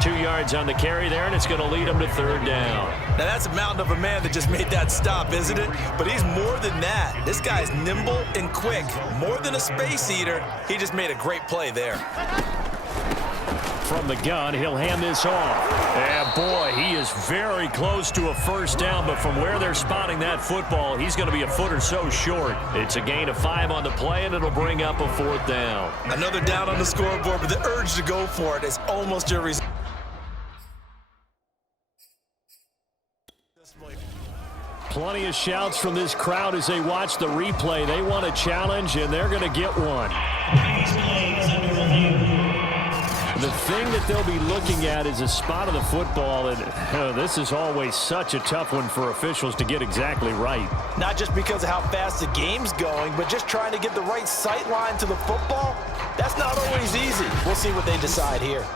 2 yards on the carry there, and it's going to lead him to third down. Now, that's a mountain of a man that just made that stop, isn't it? But he's more than that. This guy's nimble and quick. More than a space eater, he just made a great play there. From the gun, he'll hand this off. And, boy, he is very close to a first down, but from where they're spotting that football, he's going to be a foot or so short. It's a gain of 5 on the play, and it'll bring up a fourth down. Another down on the scoreboard, but the urge to go for it is almost irresistible. Plenty of shouts from this crowd as they watch the replay. They want a challenge, and they're going to get one. The thing that they'll be looking at is a spot of the football, and this is always such a tough one for officials to get exactly right. Not just because of how fast the game's going, but just trying to get the right sight line to the football. That's not always easy. We'll see what they decide here.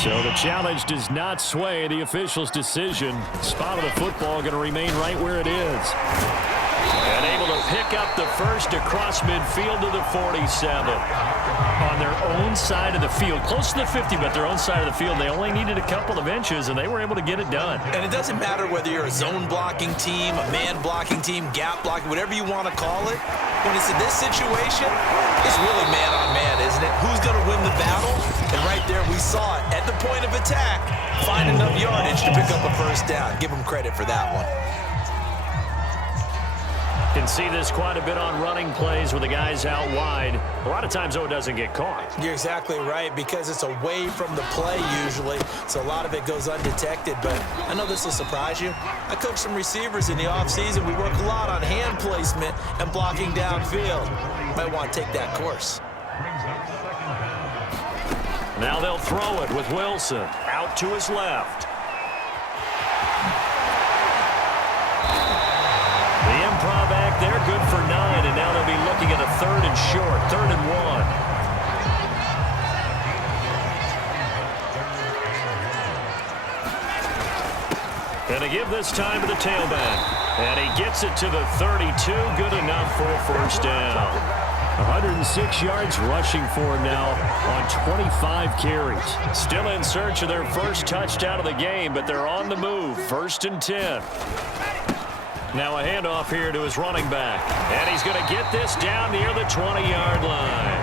So the challenge does not sway the official's decision. Spot of the football going to remain right where it is. And able to pick up the first across midfield to the 47. On their own side of the field. Close to the 50, but their own side of the field. They only needed a couple of inches, and they were able to get it done. And it doesn't matter whether you're a zone blocking team, a man blocking team, gap blocking, whatever you want to call it. When it's in this situation, it's really man-on-man, isn't it? Who's going to win the battle? And right there, we saw it. At the point of attack, find enough yardage to pick up a first down. Give them credit for that one. Can see this quite a bit on running plays with the guys out wide. A lot of times, though, it doesn't get caught. You're exactly right, because it's away from the play usually, so a lot of it goes undetected. But I know this will surprise you. I coach some receivers in the offseason. We work a lot on hand placement and blocking downfield. Might want to take that course. Now they'll throw it with Wilson out to his left. The improv act there, good for 9, and now they'll be looking at a 3rd and short, 3rd and 1. And they give this time to the tailback. And he gets it to the 32, good enough for a first down. 106 yards rushing for him now on 25 carries. Still in search of their first touchdown of the game, but they're on the move, 1st and 10. Now a handoff here to his running back. And he's going to get this down near the 20-yard line.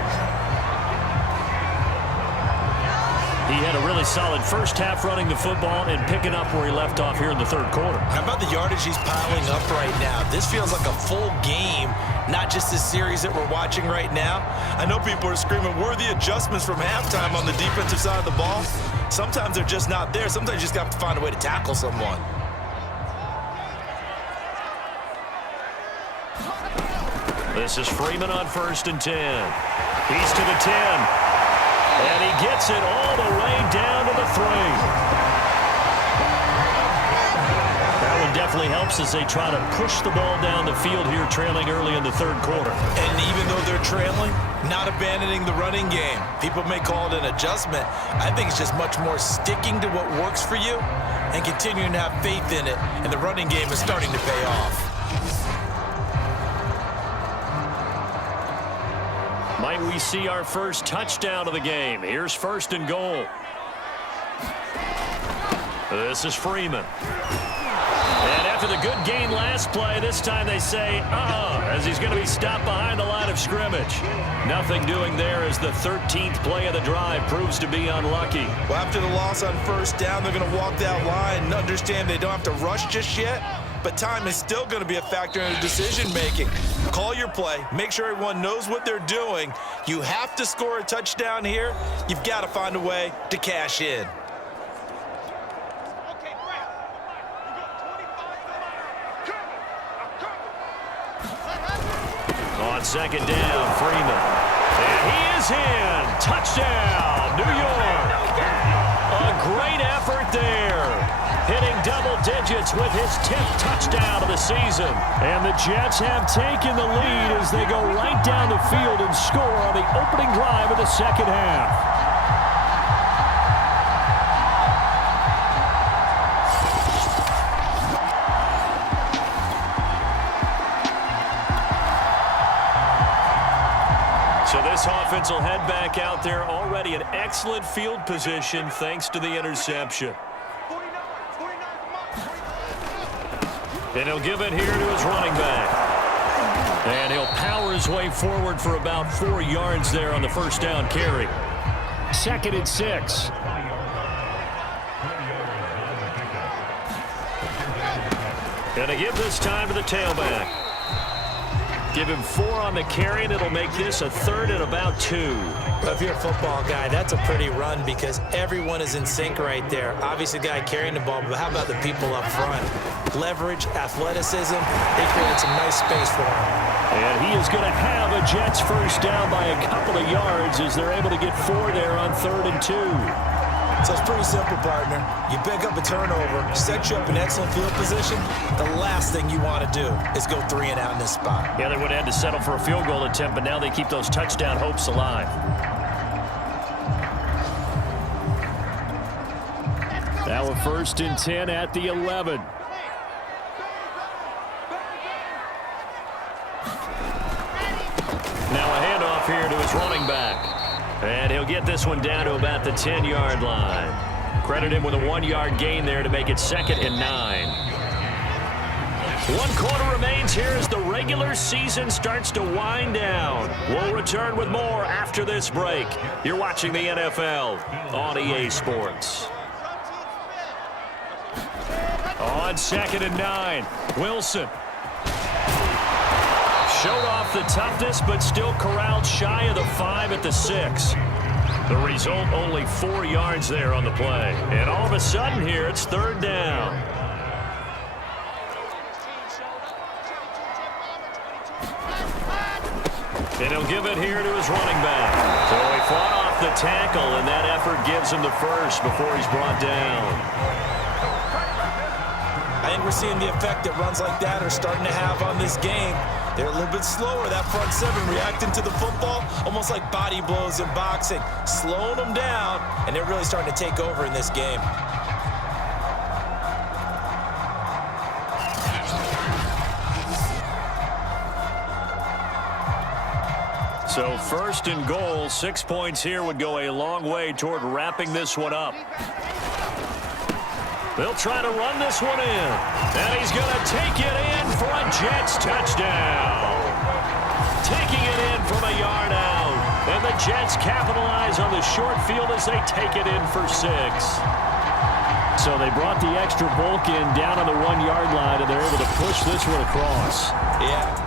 He had a really solid first half running the football and picking up where he left off here in the 3rd quarter. How about the yardage he's piling up right now? This feels like a full game, not just this series that we're watching right now. I know people are screaming, worthy adjustments from halftime on the defensive side of the ball. Sometimes they're just not there. Sometimes you just got to find a way to tackle someone. This is Freeman on 1st and 10. He's to the 10. And he gets it all the way down to the 3. That one definitely helps as they try to push the ball down the field here, trailing early in the 3rd quarter. And even though they're trailing, not abandoning the running game. People may call it an adjustment. I think it's just much more sticking to what works for you and continuing to have faith in it. And the running game is starting to pay off. Might we see our first touchdown of the game? Here's 1st and goal. This is Freeman. And after the good gain last play, this time they say, as he's going to be stopped behind the line of scrimmage. Nothing doing there as the 13th play of the drive proves to be unlucky. Well, after the loss on 1st down, they're going to walk that line and understand they don't have to rush just yet. But time is still going to be a factor in the decision-making. Call your play. Make sure everyone knows what they're doing. You have to score a touchdown here. You've got to find a way to cash in. On 2nd down, Freeman. And he is in. Touchdown, New York. A great effort there. Hitting double digits with his 10th touchdown of the season. And the Jets have taken the lead as they go right down the field and score on the opening drive of the 2nd half. this offense will head back out there, already in excellent field position thanks to the interception. And he'll give it here to his running back. And he'll power his way forward for about 4 yards there on the first down carry. 2nd and 6. And to give this time to the tailback. Give him 4 on the carry, and it'll make this a 3rd and about 2. If you're a football guy, that's a pretty run because everyone is in sync right there. Obviously, the guy carrying the ball, but how about the people up front? Leverage, athleticism, they created some nice space for him. And he is going to have a Jets first down by a couple of yards as they're able to get 4 there on 3rd and 2. So it's pretty simple, partner. You pick up a turnover, set you up in excellent field position. The last thing you want to do is go 3 and out in this spot. Yeah, they would have had to settle for a field goal attempt, but now they keep those touchdown hopes alive. Now a 1st and 10 at the 11. Now a handoff here to his running back. And he'll get this one down to about the 10-yard line. Credit him with a 1-yard gain there to make it 2nd and 9. 1 quarter remains here as the regular season starts to wind down. We'll return with more after this break. You're watching the NFL on EA Sports. On 2nd and 9, Wilson. Showed off the toughness, but still corralled shy of the 5 at the 6. The result, only 4 yards there on the play. And all of a sudden here, it's 3rd down. And he'll give it here to his running back. So he fought off the tackle, and that effort gives him the first before he's brought down. I think we're seeing the effect that runs like that are starting to have on this game. They're a little bit slower, that front 7, reacting to the football, almost like body blows in boxing, slowing them down, and they're really starting to take over in this game. So 1st and goal, 6 points here would go a long way toward wrapping this one up. They'll try to run this one in. And he's going to take it in for a Jets touchdown. Taking it in from a yard out. And the Jets capitalize on the short field as they take it in for 6. So they brought the extra bulk in down on the 1-yard line, and they're able to push this one across. Yeah.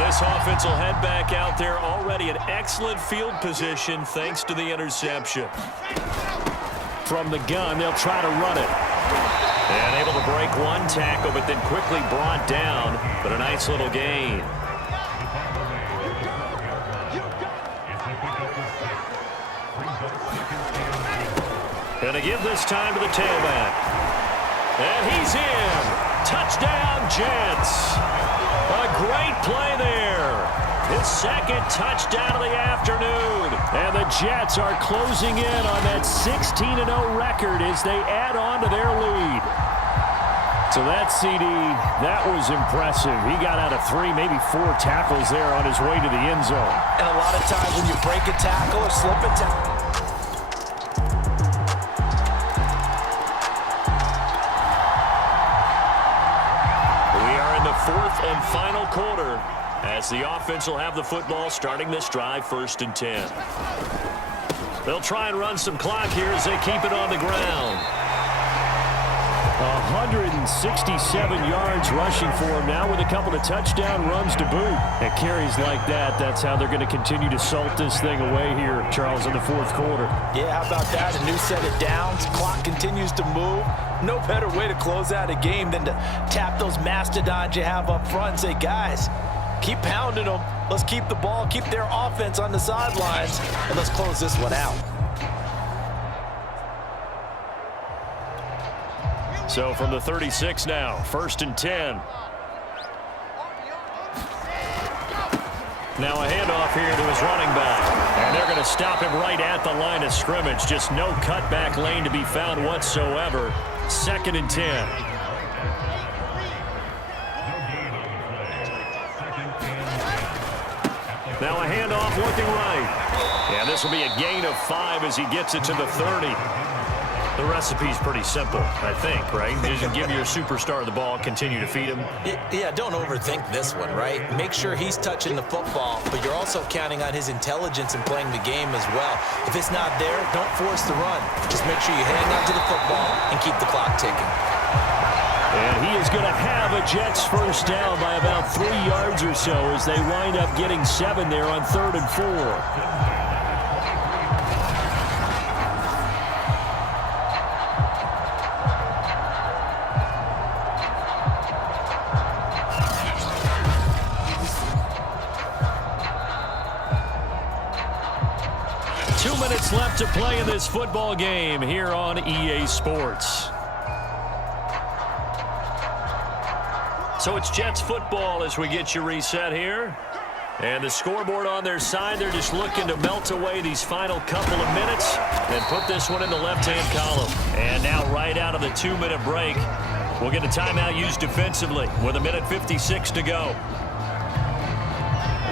This offense will head back out there, already in excellent field position thanks to the interception. From the gun, they'll try to run it. And able to break 1 tackle, but then quickly brought down, but a nice little gain. And to give this time to the tailback. And he's in. Touchdown, Jets. A great play there. His 2nd touchdown of the afternoon. And the Jets are closing in on that 16-0 record as they add on to their lead. So that CD, that was impressive. He got out of 3, maybe 4 tackles there on his way to the end zone. And a lot of times when you break a tackle or slip a tackle, fourth and final quarter as the offense will have the football starting this drive 1st and 10. They'll try and run some clock here as they keep it on the ground. 167 yards rushing for him now with a couple of touchdown runs to boot. And carries like that, that's how they're going to continue to salt this thing away here, Charles, in the 4th quarter. Yeah, how about that? A new set of downs. Clock continues to move. No better way to close out a game than to tap those mastodons you have up front and say, guys, keep pounding them. Let's keep the ball, keep their offense on the sidelines, and let's close this one out. So from the 36 now, 1st and 10. Now a handoff here to his running back. And they're going to stop him right at the line of scrimmage. Just no cutback lane to be found whatsoever. 2nd and 10. Now a handoff looking right. And this will be a gain of 5 as he gets it to the 30. The recipe's pretty simple, I think, right? Just give your superstar the ball, continue to feed him. Yeah, don't overthink this one, right? Make sure he's touching the football, but you're also counting on his intelligence in playing the game as well. If it's not there, don't force the run. Just make sure you hang on to the football and keep the clock ticking. And he is going to have a Jets first down by about 3 yards or so as they wind up getting 7 there on 3rd and 4. 2 minutes left to play in this football game here on EA Sports. So it's Jets football as we get you reset here. And the scoreboard on their side, they're just looking to melt away these final couple of minutes and put this one in the left-hand column. And now right out of the 2-minute break, we'll get a timeout used defensively with 1:56 to go.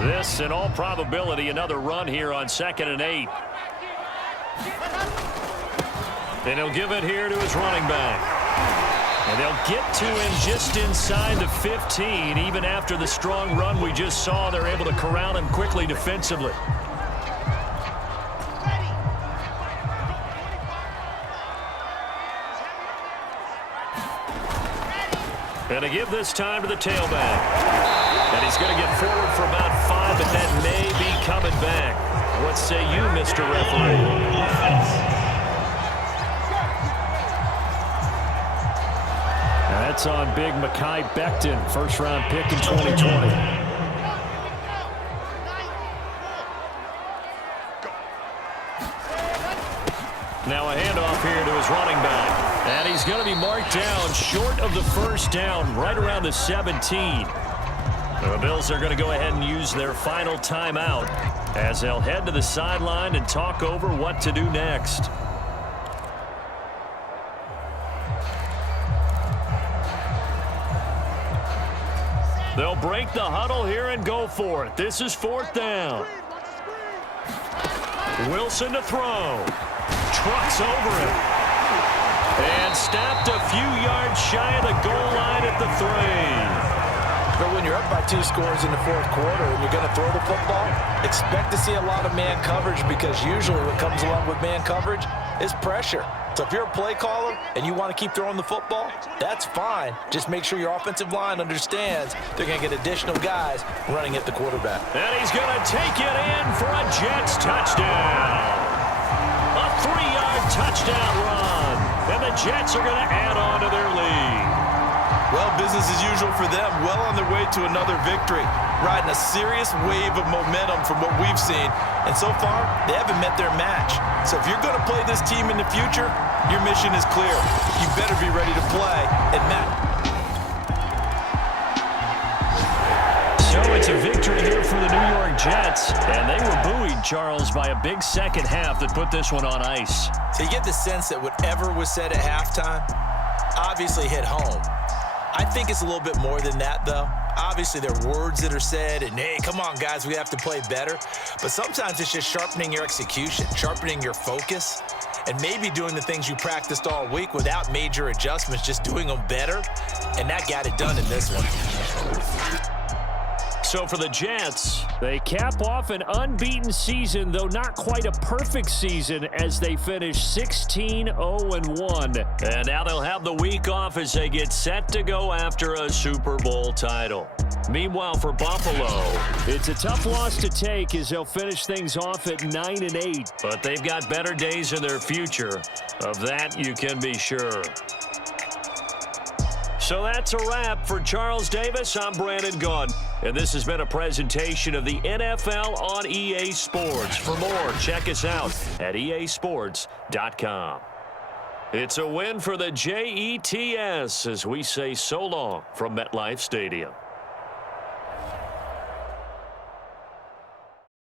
This, in all probability, another run here on 2nd and 8. And he'll give it here to his running back. And they'll get to him just inside the 15. Even after the strong run we just saw, they're able to corral him quickly defensively. And to give this time to the tailback. And he's going to get forward for about 5, and that may be coming back. What say you, Mr. Referee? That's on big Mekhi Becton, first-round pick in 2020. Now a handoff here to his running back. And he's going to be marked down short of the first down, right around the 17. The Bills are going to go ahead and use their final timeout as they'll head to the sideline and talk over what to do next. They'll break the huddle here and go for it. This is 4th down. Wilson to throw. Trucks over him. And stopped a few yards shy of the goal line at the 3. But when you're up by 2 scores in the 4th quarter and you're going to throw the football, expect to see a lot of man coverage, because usually what comes along with man coverage is pressure. So if you're a play caller and you want to keep throwing the football, that's fine. Just make sure your offensive line understands they're going to get additional guys running at the quarterback. And he's going to take it in for a Jets touchdown. A 3-yard touchdown run. And the Jets are going to add on to their lead. Well, business as usual for them, well on their way to another victory, riding a serious wave of momentum from what we've seen. And so far, they haven't met their match. So if you're going to play this team in the future, your mission is clear. You better be ready to play and match. So it's a victory here for the New York Jets. And they were buoyed, Charles, by a big second half that put this one on ice. So you get the sense that whatever was said at halftime obviously hit home. I think it's a little bit more than that, though. Obviously, there are words that are said, and, hey, come on, guys, we have to play better. But sometimes it's just sharpening your execution, sharpening your focus, and maybe doing the things you practiced all week without major adjustments, just doing them better. And that got it done in this one. So for the Jets, they cap off an unbeaten season, though not quite a perfect season, as they finish 16-0-1. And now they'll have the week off as they get set to go after a Super Bowl title. Meanwhile, for Buffalo, it's a tough loss to take as they'll finish things off at 9-8. But they've got better days in their future. Of that, you can be sure. So that's a wrap. For Charles Davis, I'm Brandon Gunn. And this has been a presentation of the NFL on EA Sports. For more, check us out at easports.com. It's a win for the Jets as we say so long from MetLife Stadium.